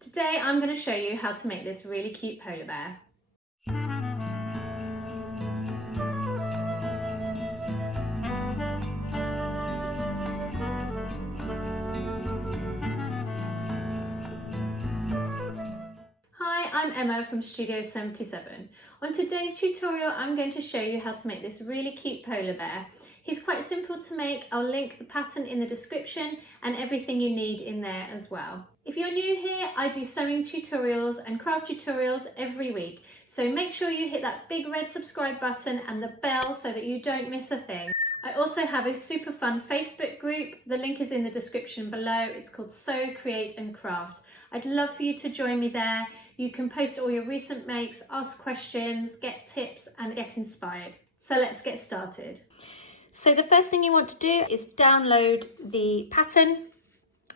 Today I'm going to show you how to make this really cute polar bear. Hi, I'm Emma from Studio 77. On today's tutorial I'm going to show you how to make this really cute polar bear. He's quite simple to make. I'll link the pattern in the description and everything you need in there as well. If you're new here, I do sewing tutorials and craft tutorials every week, so make sure you hit that big red subscribe button and the bell so that you don't miss a thing. I also have a super fun Facebook group. The link is in the description below. It's called Sew, Create and Craft. I'd love for you to join me there. You can post all your recent makes, ask questions, get tips and get inspired. So let's get started. So the first thing you want to do is download the pattern.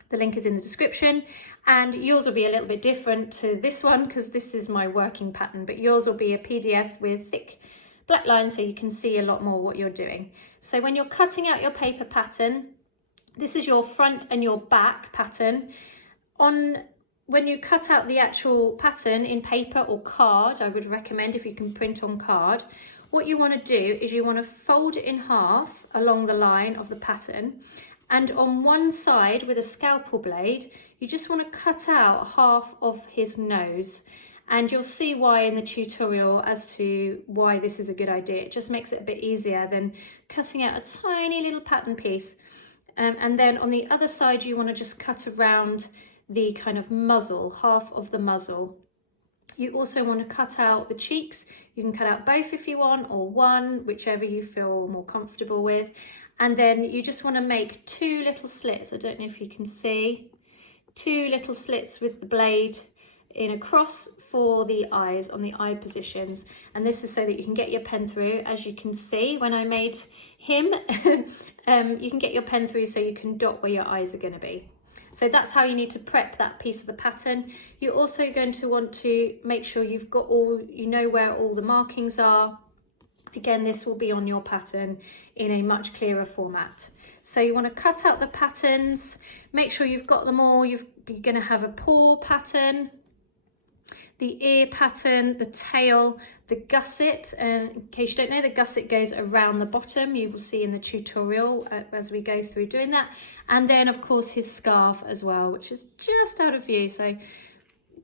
The link is in the description, and yours will be a little bit different to this one because this is my working pattern, but yours will be a PDF with thick black lines so you can see a lot more what you're doing. So when you're cutting out your paper pattern, this is your front and your back pattern. When you cut out the actual pattern in paper or card, I would recommend if you can print on card, what you want to do is you want to fold it in half along the line of the pattern, and on one side with a scalpel blade you just want to cut out half of his nose, and you'll see why in the tutorial as to why this is a good idea. It just makes it a bit easier than cutting out a tiny little pattern piece. And then on the other side you want to just cut around the kind of muzzle, half of the muzzle. You also want to cut out the cheeks. You can cut out both if you want, or one, whichever you feel more comfortable with. And then you just want to make two little slits. I don't know if you can see, two little slits with the blade in a cross for the eyes on the eye positions. And this is so that you can get your pen through. As you can see, when I made him, you can get your pen through so you can dot where your eyes are going to be. So that's how you need to prep that piece of the pattern. You're also going to want to make sure you've got you know where all the markings are. Again, this will be on your pattern in a much clearer format. So you want to cut out the patterns, make sure you've got them all. You're going to have a paw pattern, the ear pattern, the tail, the gusset. And in case you don't know, the gusset goes around the bottom. You will see in the tutorial as we go through doing that. And then of course his scarf as well, which is just out of view. So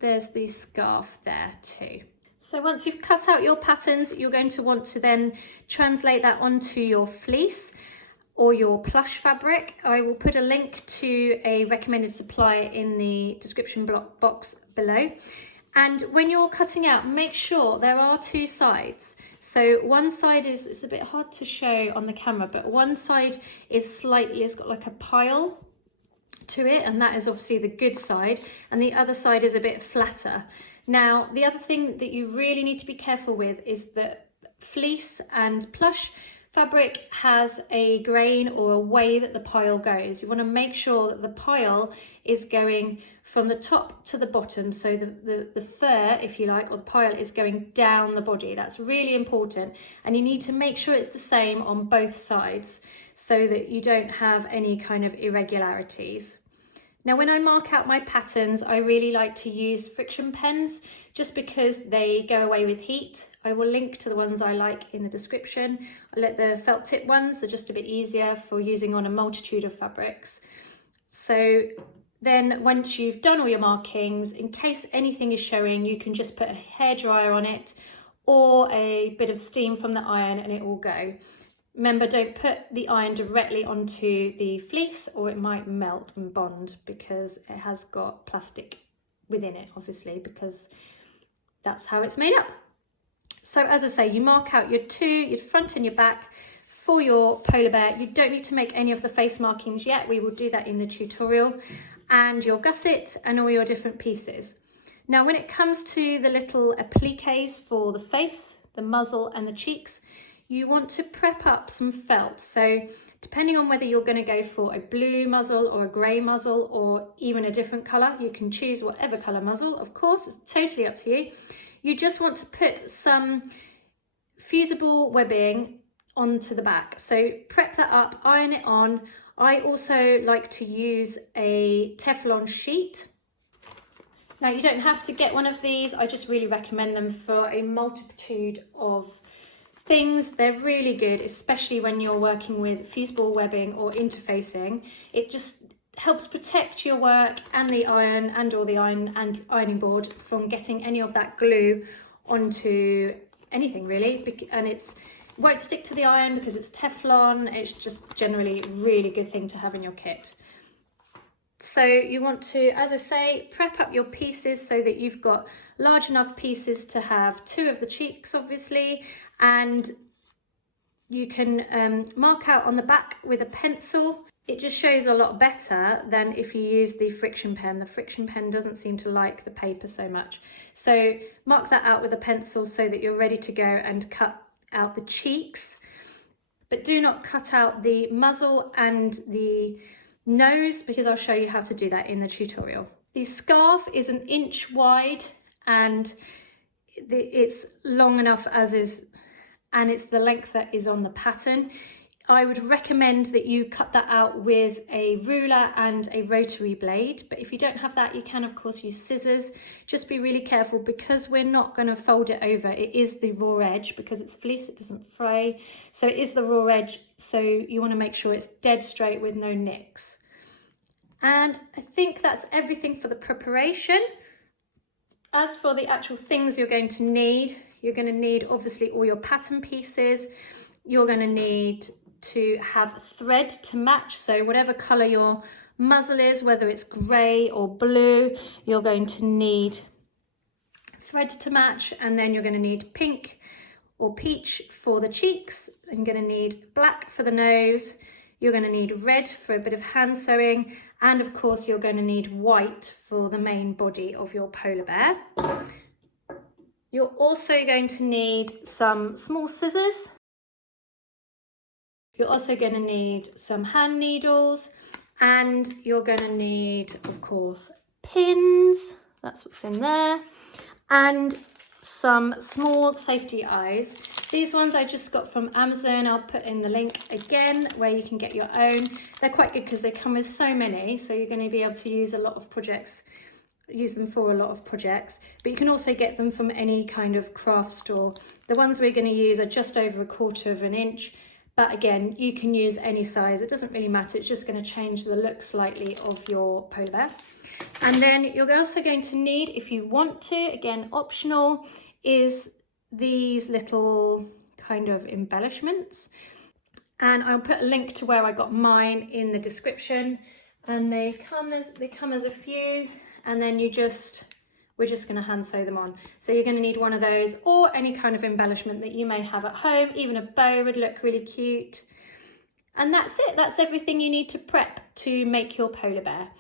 there's the scarf there too. So once you've cut out your patterns, you're going to want to then translate that onto your fleece or your plush fabric. I will put a link to a recommended supplier in the description box below. And when you're cutting out, make sure there are two sides. So one side is, it's a bit hard to show on the camera, but one side is slightly, it's got like a pile to it, and that is obviously the good side, and the other side is a bit flatter. Now, the other thing that you really need to be careful with is that fleece and plush fabric has a grain or a way that the pile goes. You want to make sure that the pile is going from the top to the bottom. So the fur, if you like, or the pile is going down the body. That's really important. And you need to make sure it's the same on both sides so that you don't have any kind of irregularities. Now, when I mark out my patterns, I really like to use friction pens just because they go away with heat. I will link to the ones I like in the description. I like the felt tip ones, they're just a bit easier for using on a multitude of fabrics. So then once you've done all your markings, in case anything is showing, you can just put a hairdryer on it or a bit of steam from the iron and it will go. Remember, don't put the iron directly onto the fleece or it might melt and bond because it has got plastic within it, obviously, because that's how it's made up. So as I say, you mark out your front and your back for your polar bear. You don't need to make any of the face markings yet. We will do that in the tutorial. And your gusset and all your different pieces. Now, when it comes to the little appliques for the face, the muzzle and the cheeks, you want to prep up some felt. So depending on whether you're going to go for a blue muzzle or a grey muzzle or even a different colour, you can choose whatever colour muzzle, of course, it's totally up to you. You just want to put some fusible webbing onto the back. So prep that up, iron it on. I also like to use a Teflon sheet Now you don't have to get one of these, I just really recommend them for a multitude of things. They're really good, especially when you're working with fusible webbing or interfacing. It just helps protect your work and the iron and or the iron and ironing board from getting any of that glue onto anything really, and it won't stick to the iron because it's Teflon. It's just generally a really good thing to have in your kit. So you want to, as I say, prep up your pieces so that you've got large enough pieces to have 2 of the cheeks, obviously, and you can mark out on the back with a pencil. It just shows a lot better than if you use the friction pen. The friction pen doesn't seem to like the paper so much. So mark that out with a pencil so that you're ready to go and cut out the cheeks. But do not cut out the muzzle and the nose, because I'll show you how to do that in the tutorial. The scarf is 1 inch wide and it's long enough as is, and it's the length that is on the pattern. I would recommend that you cut that out with a ruler and a rotary blade, but if you don't have that, you can of course use scissors. Just be really careful because we're not going to fold it over. It is the raw edge, because it's fleece, it doesn't fray, so it is the raw edge, so you want to make sure it's dead straight with no nicks. And I think that's everything for the preparation. As for the actual things you're going to need obviously all your pattern pieces. You're going to need to have thread to match, so whatever colour your muzzle is, whether it's grey or blue, you're going to need thread to match, and then you're going to need pink or peach for the cheeks, you're going to need black for the nose, you're going to need red for a bit of hand sewing, and of course you're going to need white for the main body of your polar bear. You're also going to need some small scissors. You're also going to need some hand needles, and you're going to need, of course, pins. That's what's in there. And some small safety eyes. These ones I just got from Amazon. I'll put in the link again where you can get your own. They're quite good because they come with so many, so you're going to be able to use them for a lot of projects, but you can also get them from any kind of craft store. The ones we're going to use are just over 1/4 inch. But again, you can use any size, it doesn't really matter, it's just going to change the look slightly of your polar bear. And then you're also going to need, if you want to, again optional, is these little kind of embellishments. And I'll put a link to where I got mine in the description. And they come as a few, and then we're just going to hand sew them on. So you're going to need one of those, or any kind of embellishment that you may have at home. Even a bow would look really cute. And that's it. That's everything you need to prep to make your polar bear.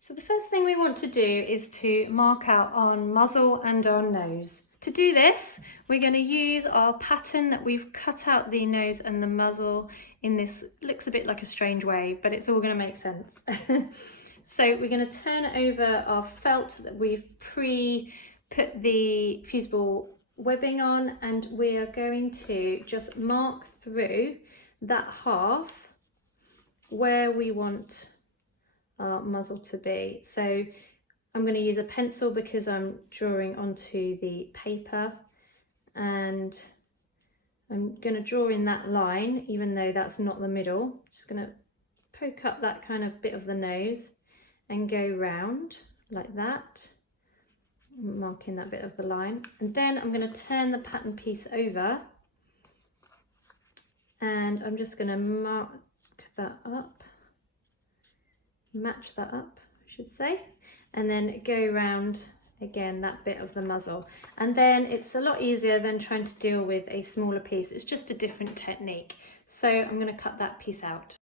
So the first thing we want to do is to mark out our muzzle and our nose. To do this, we're going to use our pattern that we've cut out the nose and the muzzle in this, looks a bit like a strange way, but it's all going to make sense. So we're going to turn over our felt that we've put the fusible webbing on, and we are going to just mark through that half where we want our muzzle to be. So I'm going to use a pencil because I'm drawing onto the paper, and I'm going to draw in that line even though that's not the middle. Just going to poke up that kind of bit of the nose and go round like that, marking that bit of the line. And then I'm going to turn the pattern piece over, and I'm just going to mark that up, match that up I should say, and then go round again that bit of the muzzle. And then it's a lot easier than trying to deal with a smaller piece. It's just a different technique. So I'm going to cut that piece out.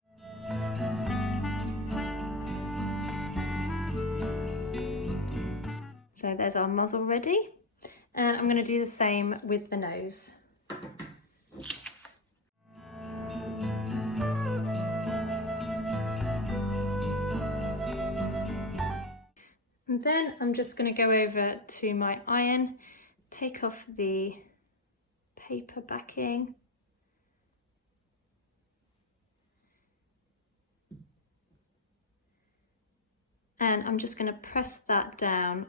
So there's our muzzle ready, and I'm going to do the same with the nose. And then I'm just going to go over to my iron, take off the paper backing, And I'm just going to press that down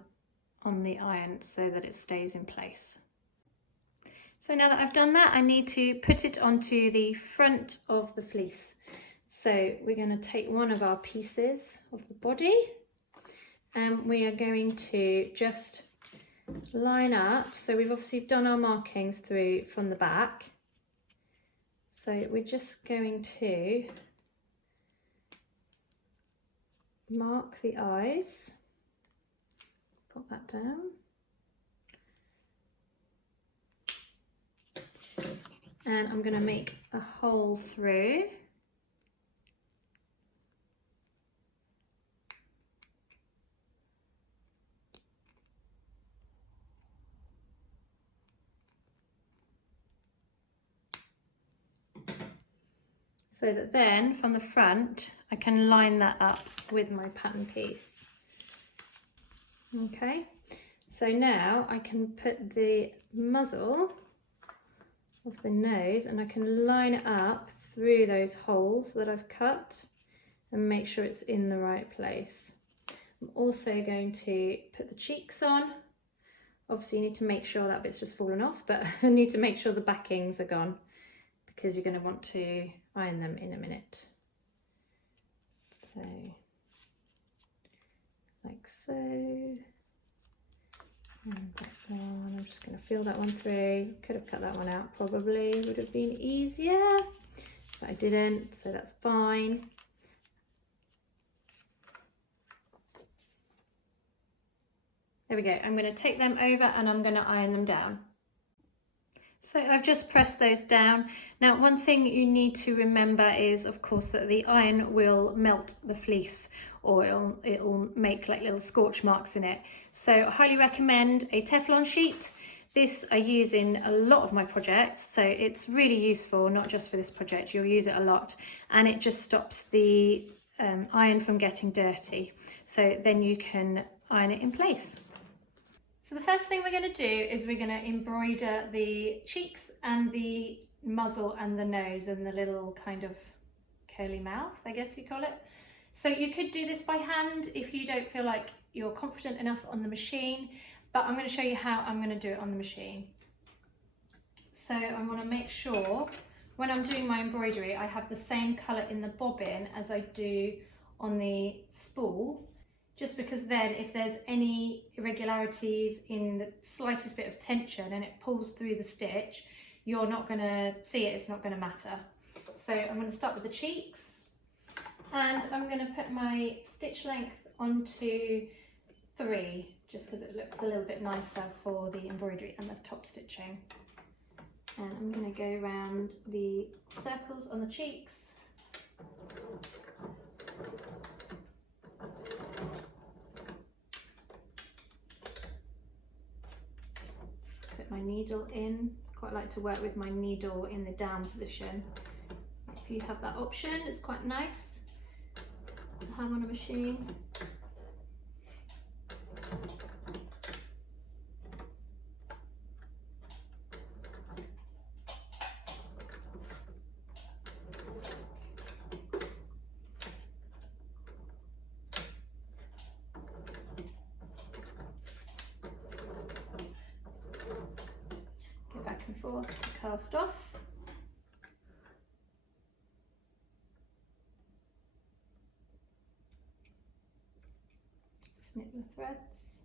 on the iron so that it stays in place. So now that I've done that, I need to put it onto the front of the fleece. So we're going to take one of our pieces of the body and we are going to just line up. So we've obviously done our markings through from the back. So we're just going to mark the eyes, put that down. And I'm going to make a hole through. So that then from the front I can line that up with my pattern piece. Okay, so now I can put the muzzle of the nose and I can line it up through those holes that I've cut and make sure it's in the right place. I'm also going to put the cheeks on. Obviously you need to make sure that bit's just fallen off, but I need to make sure the backings are gone because you're going to want to iron them in a minute. So, like so. And that one, I'm just going to fill that one through. Could have cut that one out, probably would have been easier, but I didn't, so that's fine. There we go. I'm going to take them over and I'm going to iron them down. So I've just pressed those down. Now, one thing you need to remember is, of course, that the iron will melt the fleece or it'll make like little scorch marks in it. So I highly recommend a Teflon sheet. This I use in a lot of my projects, so it's really useful, not just for this project, you'll use it a lot. And it just stops the iron from getting dirty. So then you can iron it in place. So the first thing we're going to do is we're going to embroider the cheeks and the muzzle and the nose and the little kind of curly mouth, I guess you call it. So you could do this by hand if you don't feel like you're confident enough on the machine, but I'm going to show you how I'm going to do it on the machine. So I want to make sure when I'm doing my embroidery I have the same colour in the bobbin as I do on the spool. Just because then if there's any irregularities in the slightest bit of tension and it pulls through the stitch, you're not going to see it, it's not going to matter. So I'm going to start with the cheeks and I'm going to put my stitch length onto 3 just because it looks a little bit nicer for the embroidery and the top stitching. And I'm going to go around the circles on the cheeks. My needle in. Quite like to work with my needle in the down position. If you have that option, it's quite nice to have on a machine. And forth to cast off. Snip the threads.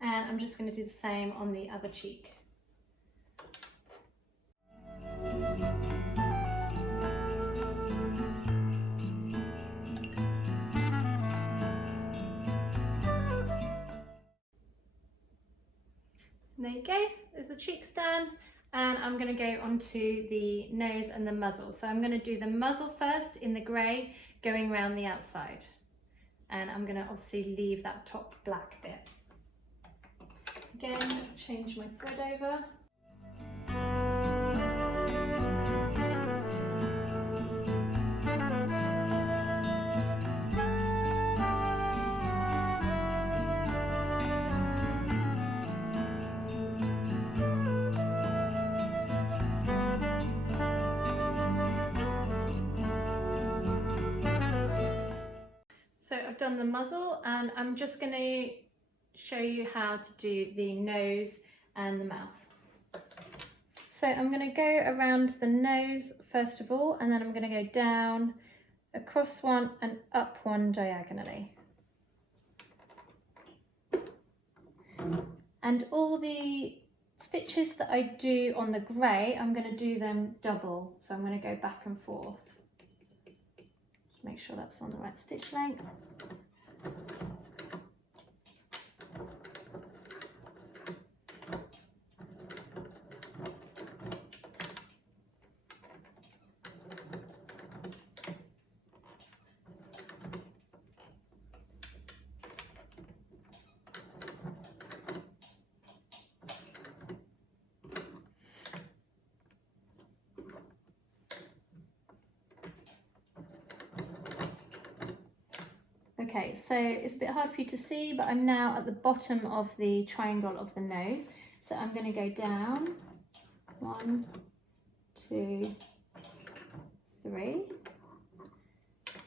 And I'm just going to do the same on the other cheek. There you go, there's the cheeks done, and I'm going to go onto the nose and the muzzle. So I'm going to do the muzzle first in the grey, going around the outside, and I'm going to obviously leave that top black bit. Again, change my thread over. done the muzzle, and I'm just going to show you how to do the nose and the mouth. So I'm going to go around the nose first of all, and then I'm going to go down, across one and up one diagonally. And all the stitches that I do on the grey, I'm going to do them double. So I'm going to go back and forth. Just make sure that's on the right stitch length. Okay, so it's a bit hard for you to see, but I'm now at the bottom of the triangle of the nose. So I'm going to go down, 1, 2, 3.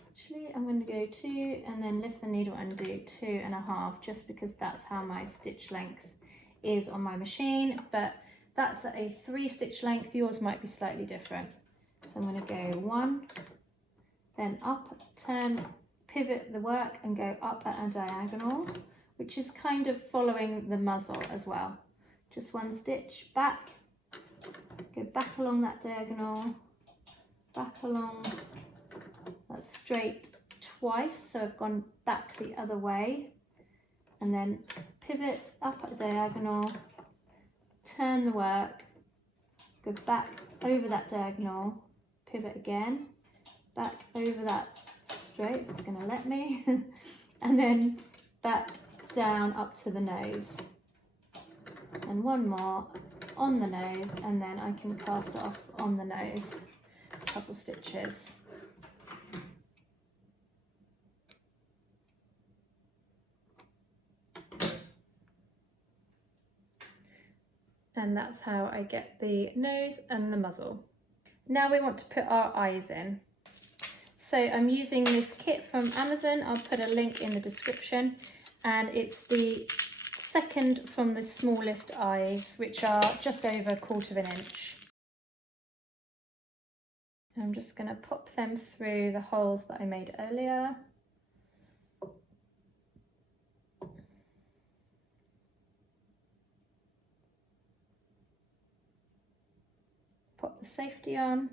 Actually, I'm going to go 2 and then lift the needle and do 2.5, just because that's how my stitch length is on my machine. But that's at a 3 stitch length. Yours might be slightly different. So I'm going to go 1, then up, turn, pivot the work and go up at a diagonal, which is kind of following the muzzle as well. Just 1 stitch back, go back along that diagonal, back along that straight twice, so I've gone back the other way, and then pivot up at a diagonal, turn the work, go back over that diagonal, pivot again, back over that straight, it's going to let me, and then back down up to the nose, and 1 more on the nose, and then I can cast off on the nose, a couple stitches. And that's how I get the nose and the muzzle. Now we want to put our eyes in. So I'm using this kit from Amazon. I'll put a link in the description, and it's the second from the smallest eyes, which are just over 1/4 inch. I'm just going to pop them through the holes that I made earlier. Pop the safety on.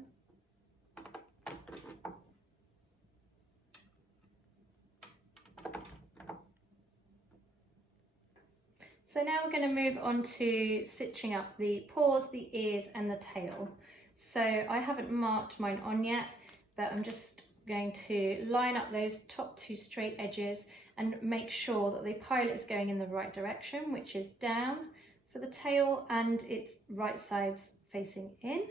So now we're going to move on to stitching up the paws, the ears and the tail. So I haven't marked mine on yet, but I'm just going to line up those top 2 straight edges and make sure that the pilot is going in the right direction, which is down for the tail and its right sides facing in.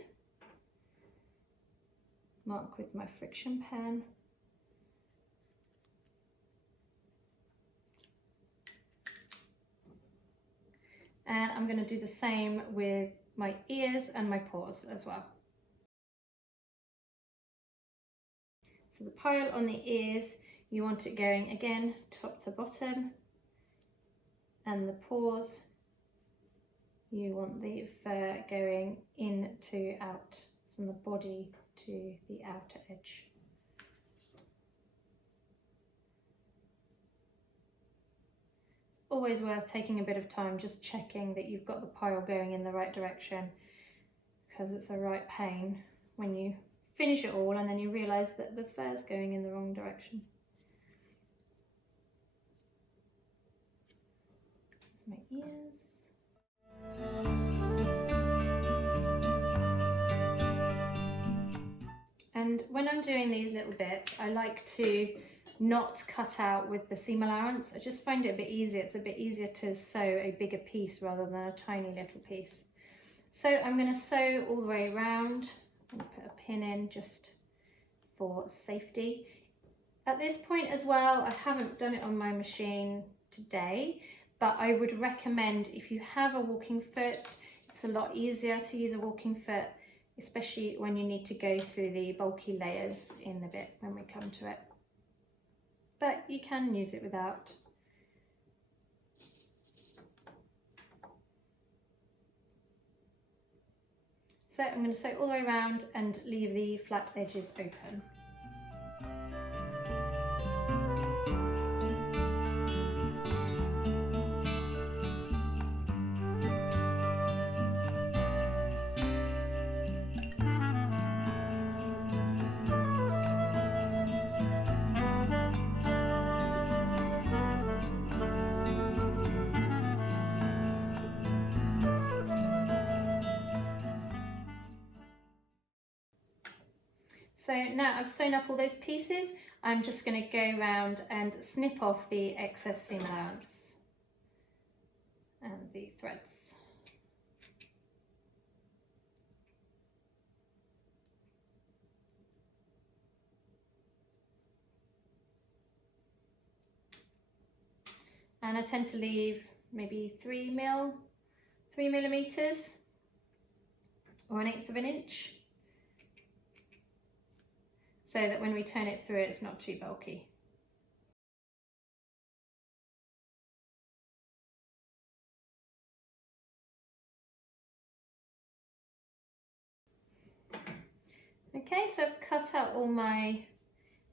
Mark with my friction pen. And I'm going to do the same with my ears and my paws as well. So the pile on the ears, you want it going again top to bottom, and the paws, you want the fur going in to out, from the body to the outer edge. Always worth taking a bit of time just checking that you've got the pile going in the right direction, because it's a right pain when you finish it all and then you realise that the fur's going in the wrong direction. There's my ears. And when I'm doing these little bits, I like to not cut out with the seam allowance. I just find it a bit easier. It's a bit easier to sew a bigger piece rather than a tiny little piece. So I'm going to sew all the way around. I'm going to put a pin in just for safety. At this point as well, I haven't done it on my machine today, but I would recommend, if you have a walking foot, it's a lot easier to use a walking foot, especially when you need to go through the bulky layers in a bit when we come to it. but you can use it without. So I'm going to sew all the way around and leave the flat edges open. So now I've sewn up all those pieces, I'm just going to go around and snip off the excess seam allowance and the threads. And I tend to leave maybe 3 millimeters or 1/8 of an inch, so that when we turn it through it's not too bulky. Okay, so I've cut out all my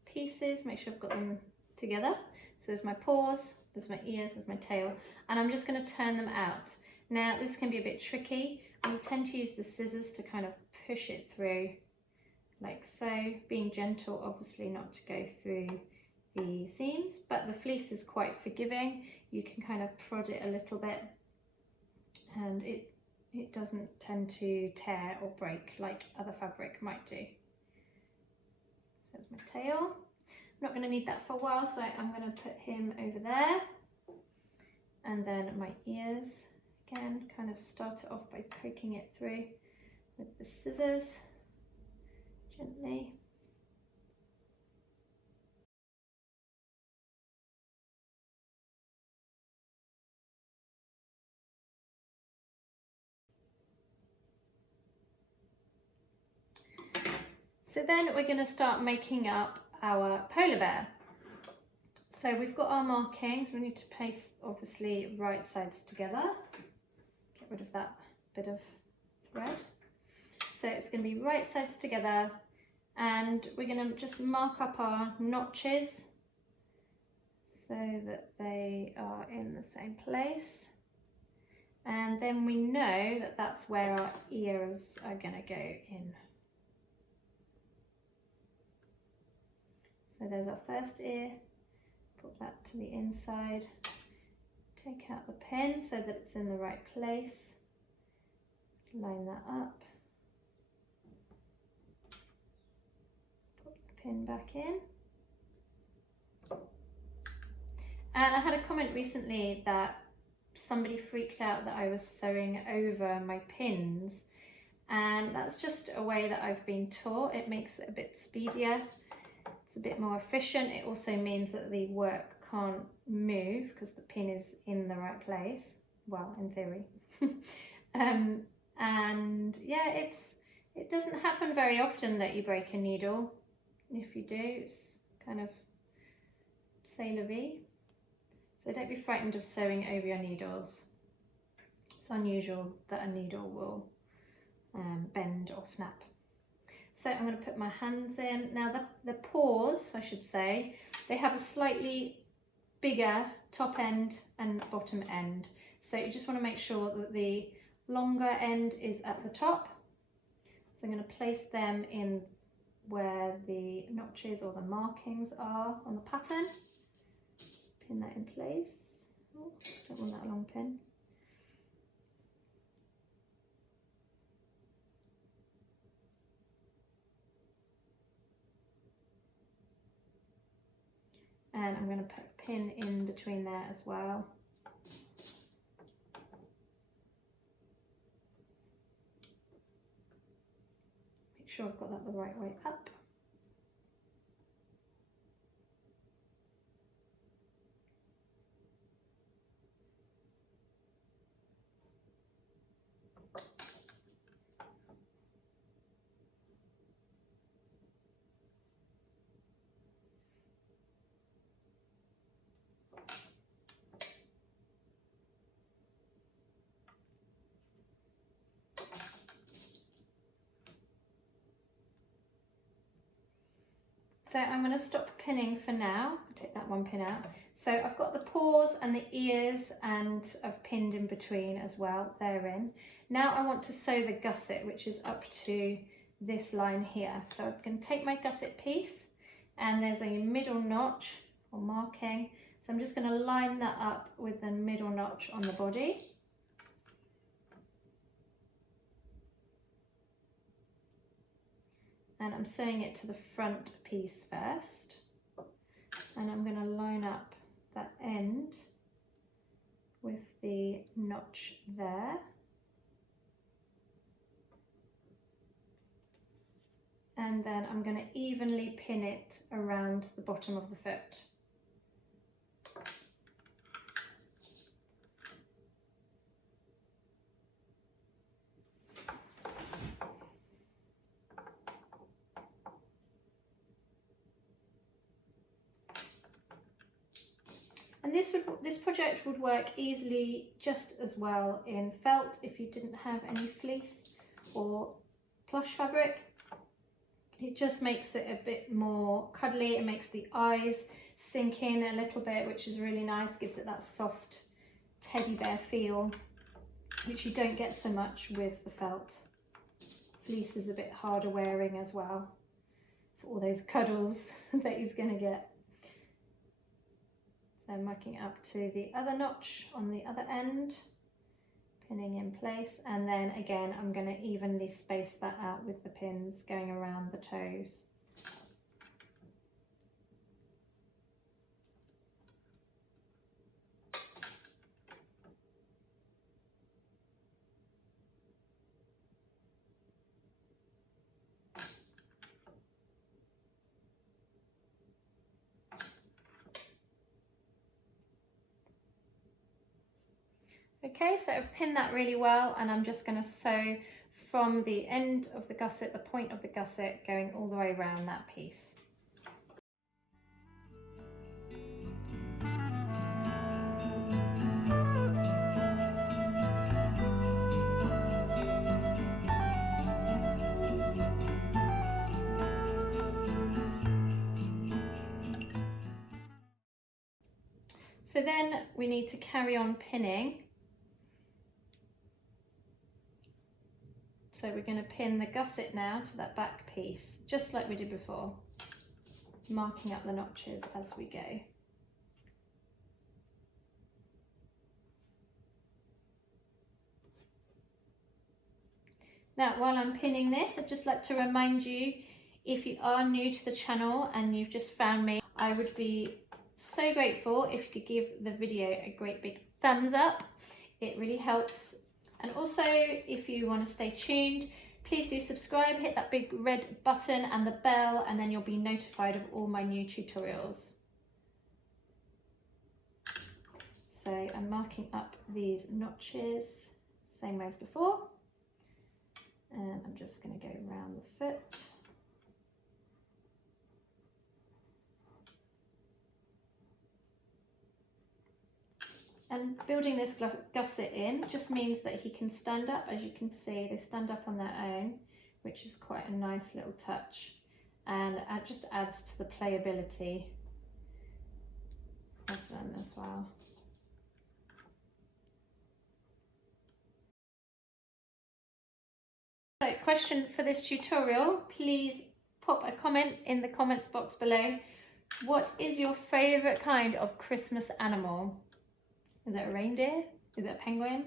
pieces, make sure I've got them together. So there's my paws, there's my ears, there's my tail, and I'm just going to turn them out. Now this can be a bit tricky. I tend to use the scissors to kind of push it through, like so, being gentle, obviously not to go through the seams, but the fleece is quite forgiving. You can kind of prod it a little bit and it doesn't tend to tear or break like other fabric might do. So there's my tail. I'm not going to need that for a while, so I'm going to put him over there. And then my ears, again, kind of start it off by poking it through with the scissors, gently. So then we're going to start making up our polar bear. So we've got our markings, we need to place obviously right sides together. Get rid of that bit of thread. So it's going to be right sides together, and we're going to just mark up our notches so that they are in the same place. And then we know that that's where our ears are going to go in. So there's our first ear, put that to the inside, take out the pin so that it's in the right place, line that up, put the pin back in. And I had a comment recently that somebody freaked out that I was sewing over my pins, and that's just a way that I've been taught. It makes it a bit speedier. It's a bit more efficient. It also means that the work can't move because the pin is in the right place. Well, in theory. And yeah, it doesn't happen very often that you break a needle. If you do, it's kind of c'est la vie. So don't be frightened of sewing over your needles. It's unusual that a needle will bend or snap. So I'm going to put my hands in. Now the paws, I should say, they have a slightly bigger top end and bottom end. So you just want to make sure that the longer end is at the top. So I'm going to place them in where the notches or the markings are on the pattern. Pin that in place. Oh, don't want that long pin. And I'm going to put a pin in between there as well. Make sure I've got that the right way up. So I'm going to stop pinning for now. I'll take that one pin out. So I've got the paws and the ears, and I've pinned in between as well. They're in. Now I want to sew the gusset, which is up to this line here. So I'm going to take my gusset piece, and there's a middle notch or marking. So I'm just going to line that up with the middle notch on the body. And I'm sewing it to the front piece first. And I'm going to line up that end with the notch there. And then I'm going to evenly pin it around the bottom of the foot. And this project would work easily just as well in felt if you didn't have any fleece or plush fabric. It just makes it a bit more cuddly. It makes the eyes sink in a little bit, which is really nice, gives it that soft teddy bear feel, which you don't get so much with the felt. Fleece is a bit harder wearing as well for all those cuddles that he's going to get. So I'm marking up to the other notch on the other end, pinning in place, and then again I'm going to evenly space that out with the pins going around the toes. Okay, so I've pinned that really well, and I'm just going to sew from the end of the gusset, the point of the gusset, going all the way around that piece. So then we need to carry on pinning. So we're going to pin the gusset now to that back piece, just like we did before, marking up the notches as we go. Now, while I'm pinning this, I'd just like to remind you, if you are new to the channel and you've just found me, I would be so grateful if you could give the video a great big thumbs up. It really helps. And also, if you want to stay tuned, please do subscribe, hit that big red button and the bell, and then you'll be notified of all my new tutorials. So I'm marking up these notches, same way as before. And I'm just going to go around the foot. And building this gusset in just means that he can stand up. As you can see, they stand up on their own, which is quite a nice little touch. And it just adds to the playability of them as well. So, question for this tutorial, please pop a comment in the comments box below. What is your favourite kind of Christmas animal? Is it a reindeer? Is it a penguin?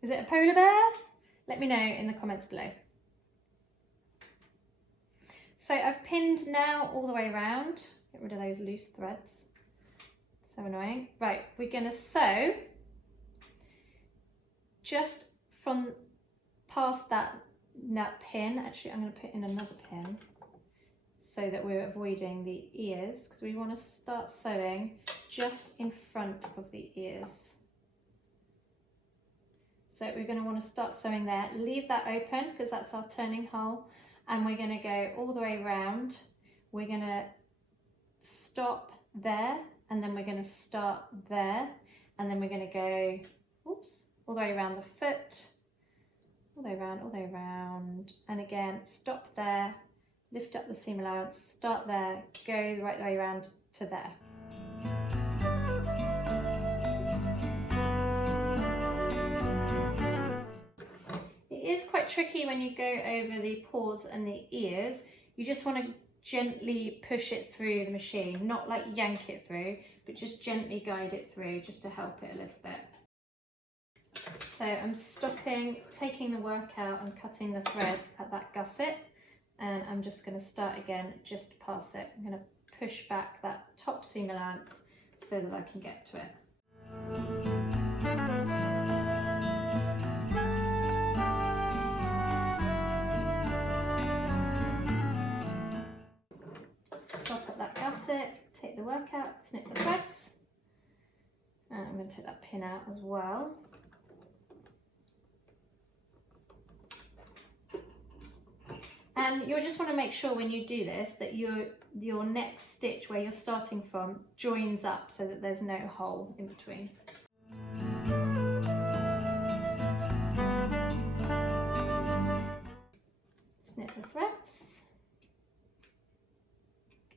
Is it a polar bear? Let me know in the comments below. So I've pinned now all the way around. Get rid of those loose threads. So annoying. Right, we're going to sew just from past that pin. Actually, I'm going to put in another pin so that we're avoiding the ears, because we want to start sewing just in front of the ears. So we're going to want to start sewing there. Leave that open because that's our turning hole, and we're going to go all the way around. We're going to stop there, and then we're going to start there, and then we're going to go, oops, all the way around the foot, all the way around, and again stop there, lift up the seam allowance, start there, go the right way around to there. It is quite tricky when you go over the paws and the ears. You just want to gently push it through the machine, not like yank it through, but just gently guide it through just to help it a little bit. So I'm stopping, taking the work out and cutting the threads at that gusset, and I'm just going to start again just past it. I'm going to push back that top seam allowance so that I can get to it. Stop at that gusset, take the work out, snip the threads, and I'm going to take that pin out as well. And you'll just want to make sure when you do this that your next stitch where you're starting from joins up so that there's no hole in between. Snip the threads.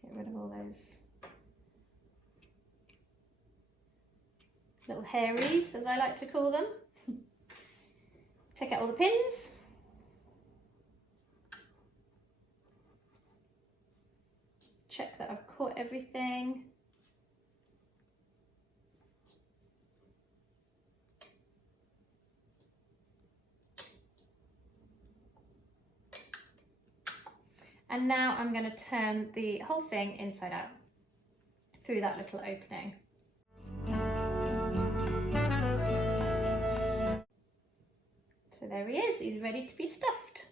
Get rid of all those little hairies, as I like to call them. Take out all the pins. Check that I've caught everything. And now I'm going to turn the whole thing inside out through that little opening. So there he is, he's ready to be stuffed.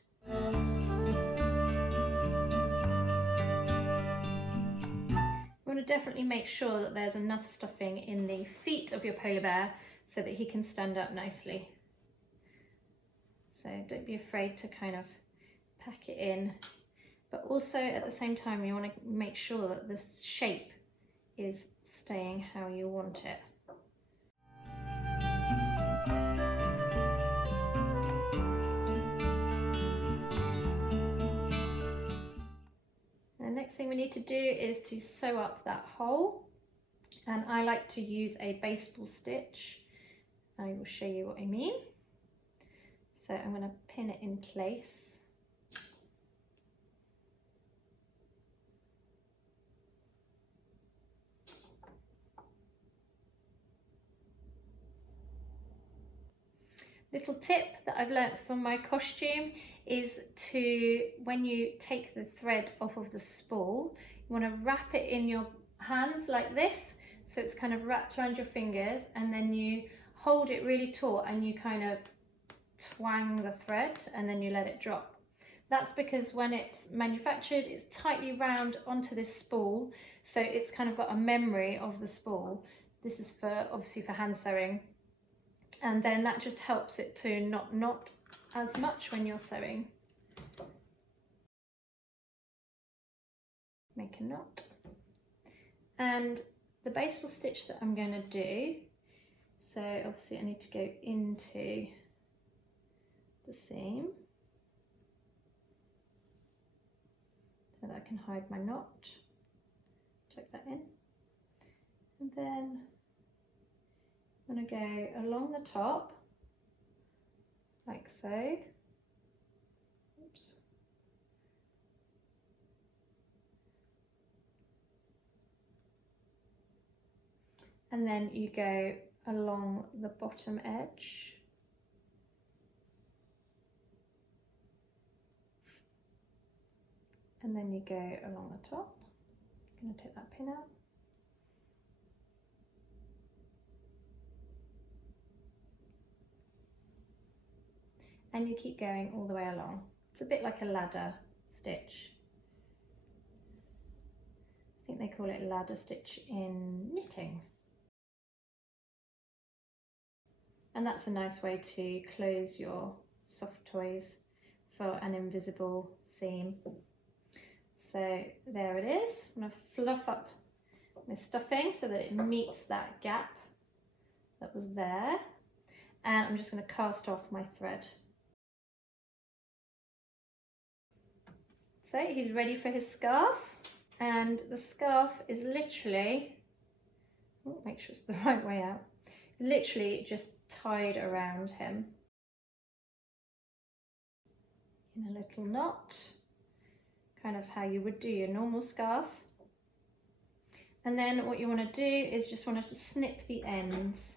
You want to definitely make sure that there's enough stuffing in the feet of your polar bear so that he can stand up nicely. So don't be afraid to kind of pack it in, but also at the same time you want to make sure that this shape is staying how you want it. The next thing we need to do is to sew up that hole, and I like to use a baseball stitch. I will show you what I mean. So I'm going to pin it in place. Little tip that I've learnt from my costume is to, when you take the thread off of the spool, you want to wrap it in your hands like this, so it's kind of wrapped around your fingers, and then you hold it really taut and you kind of twang the thread and then you let it drop. That's because when it's manufactured, it's tightly wound onto this spool, so it's kind of got a memory of the spool. This is for, obviously, for hand sewing. And then that just helps it to not knot as much when you're sewing. Make a knot. And the baseball stitch that I'm going to do, so obviously I need to go into the seam so that I can hide my knot. Tuck that in. And then I'm going to go along the top, like so. Oops. And then you go along the bottom edge. And then you go along the top. I'm going to take that pin out. And you keep going all the way along. It's a bit like a ladder stitch. I think they call it ladder stitch in knitting. And that's a nice way to close your soft toys for an invisible seam. So there it is. I'm going to fluff up my stuffing so that it meets that gap that was there. And I'm just going to cast off my thread. So he's ready for his scarf, and the scarf is literally, oh, make sure it's the right way out, literally just tied around him in a little knot, kind of how you would do your normal scarf. And then what you want to do is just want to snip the ends.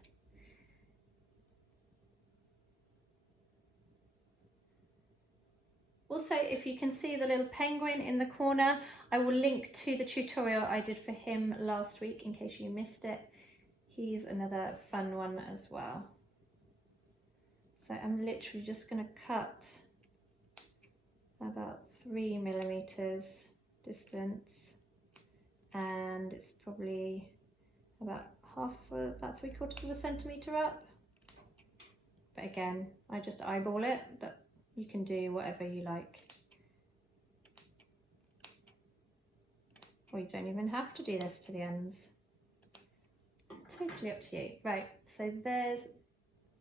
Also, if you can see the little penguin in the corner, I will link to the tutorial I did for him last week in case you missed it. He's another fun one as well. So I'm literally just going to cut about 3mm distance, and it's probably about about 3/4 of a centimetre up. But again, I just eyeball it, but you can do whatever you like. Or you don't even have to do this to the ends. Totally up to you. Right, so there's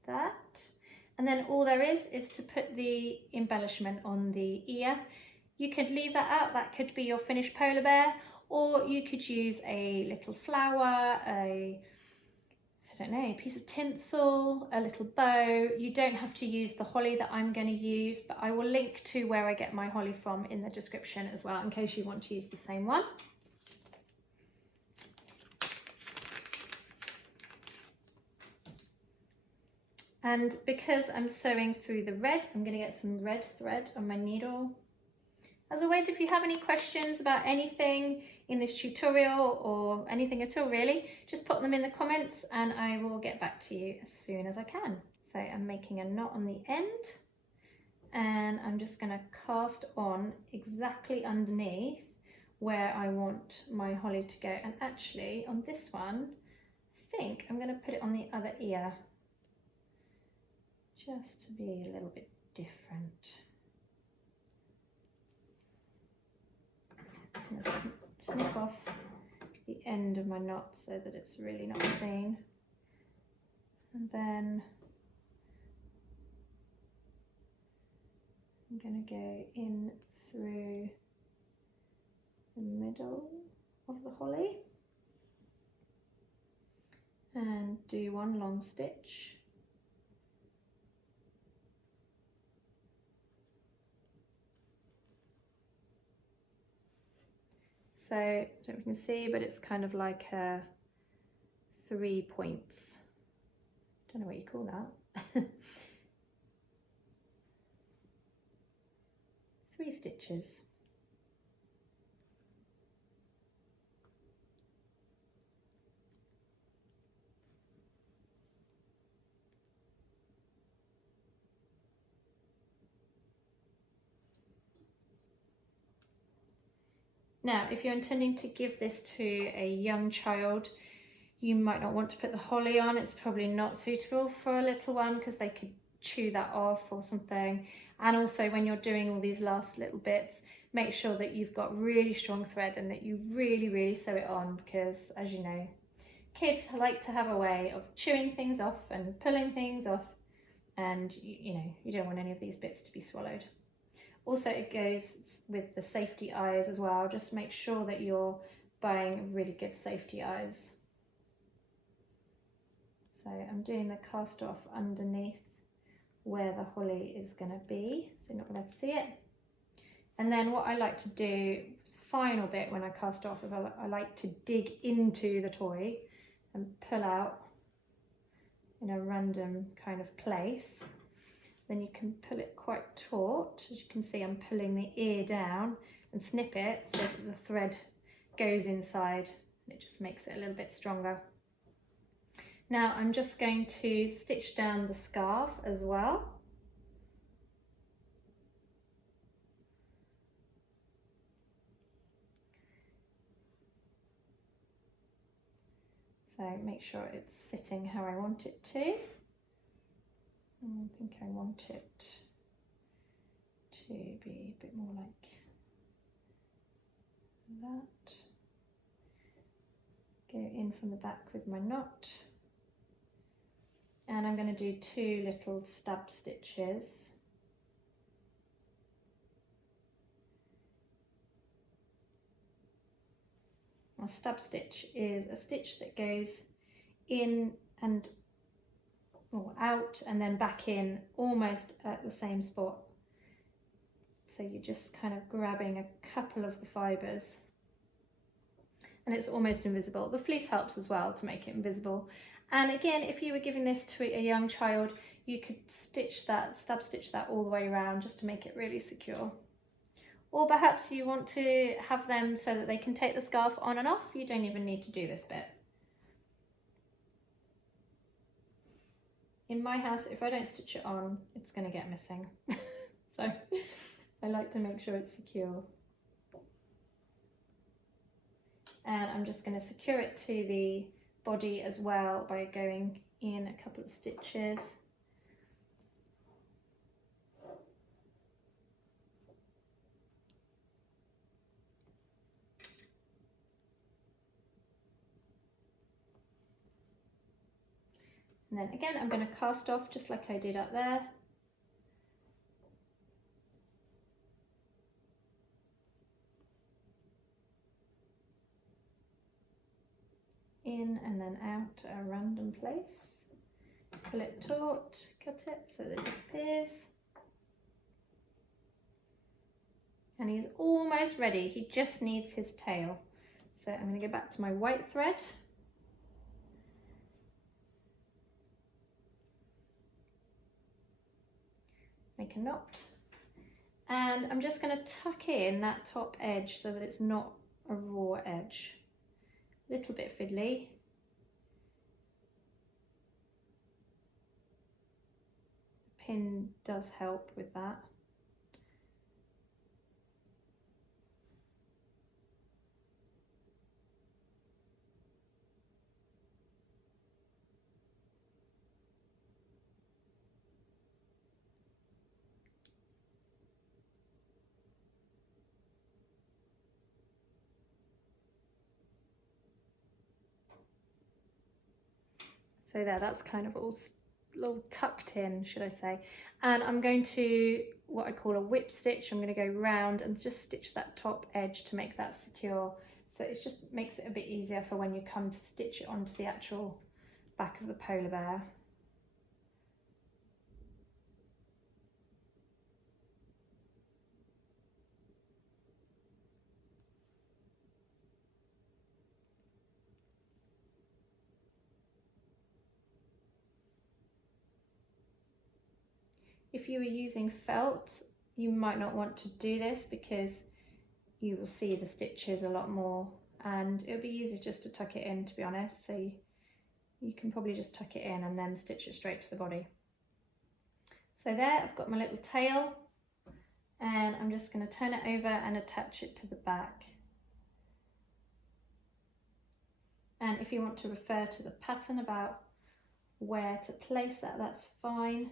that. And then all there is to put the embellishment on the ear. You could leave that out, that could be your finished polar bear, or you could use a little flower, I don't know, a piece of tinsel, a little bow. You don't have to use the holly that I'm going to use, but I will link to where I get my holly from in the description as well, in case you want to use the same one. And because I'm sewing through the red, I'm going to get some red thread on my needle. As always, if you have any questions about anything in this tutorial or anything at all really, just put them in the comments and I will get back to you as soon as I can. So I'm making a knot on the end, and I'm just going to cast on exactly underneath where I want my holly to go. And actually on this one, I think I'm going to put it on the other ear, just to be a little bit different. I'm going to snip off the end of my knot so that it's really not seen. And then I'm going to go in through the middle of the holly and do one long stitch. So I don't know if you can see, but it's kind of like 3 points. Don't know what you call that. 3 stitches. Now, if you're intending to give this to a young child, you might not want to put the holly on. It's probably not suitable for a little one because they could chew that off or something. And also when you're doing all these last little bits, make sure that you've got really strong thread and that you really sew it on, because as you know, kids like to have a way of chewing things off and pulling things off, and you know, you don't want any of these bits to be swallowed. Also, it goes with the safety eyes as well. Just make sure that you're buying really good safety eyes. So I'm doing the cast off underneath where the holly is going to be, so you're not going to see it. And then what I like to do, final bit when I cast off, is I like to dig into the toy and pull out in a random kind of place. Then you can pull it quite taut. As you can see, I'm pulling the ear down and snip it so that the thread goes inside, and it just makes it a little bit stronger. Now I'm just going to stitch down the scarf as well. So make sure it's sitting how I want it to. I think I want it to be a bit more like that. Go in from the back with my knot. And I'm going to do 2 little stab stitches A stab stitch is a stitch that goes in and or out and then back in almost at the same spot. So you're just kind of grabbing a couple of the fibres and it's almost invisible. The fleece helps as well to make it invisible. And again, if you were giving this to a young child, you could stitch that, stab stitch that all the way around just to make it really secure. Or perhaps you want to have them so that they can take the scarf on and off. You don't even need to do this bit. In my house, if I don't stitch it on, it's going to get missing. So I like to make sure it's secure. And I'm just going to secure it to the body as well by going in a couple of stitches. And then again, I'm going to cast off just like I did up there. In and then out at a random place. Pull it taut, cut it so that it disappears. And he's almost ready. He just needs his tail. So I'm going to go back to my white thread. Make a knot, and I'm just going to tuck in that top edge so that it's not a raw edge. A little bit fiddly. The pin does help with that. So there, that's kind of all tucked in, should I say. And I'm going to, what I call a whip stitch. I'm going to go round and just stitch that top edge to make that secure. So it just makes it a bit easier for when you come to stitch it onto the actual back of the polar bear. If you were using felt, you might not want to do this because you will see the stitches a lot more and it'll be easier just to tuck it in, to be honest. So you can probably just tuck it in and then stitch it straight to the body. So there, I've got my little tail and I'm just going to turn it over and attach it to the back. And if you want to refer to the pattern about where to place that, that's fine.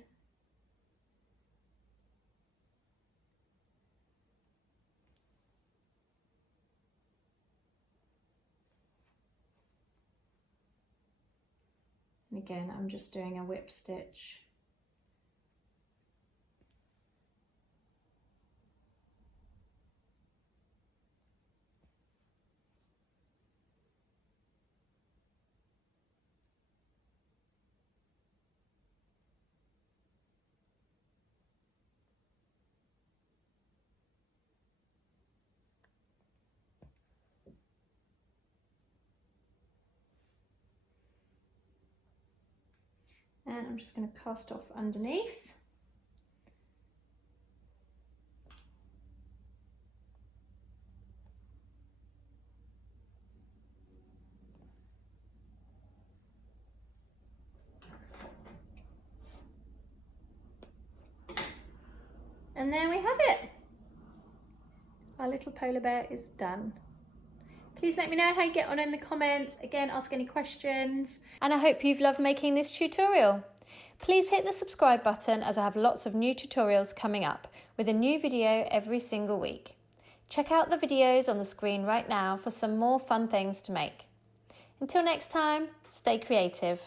And again, I'm just doing a whip stitch. And I'm just going to cast off underneath. And there we have it. Our little polar bear is done. Please let me know how you get on in the comments. Again, ask any questions. And I hope you've loved making this tutorial. Please hit the subscribe button as I have lots of new tutorials coming up with a new video every single week. Check out the videos on the screen right now for some more fun things to make. Until next time, stay creative.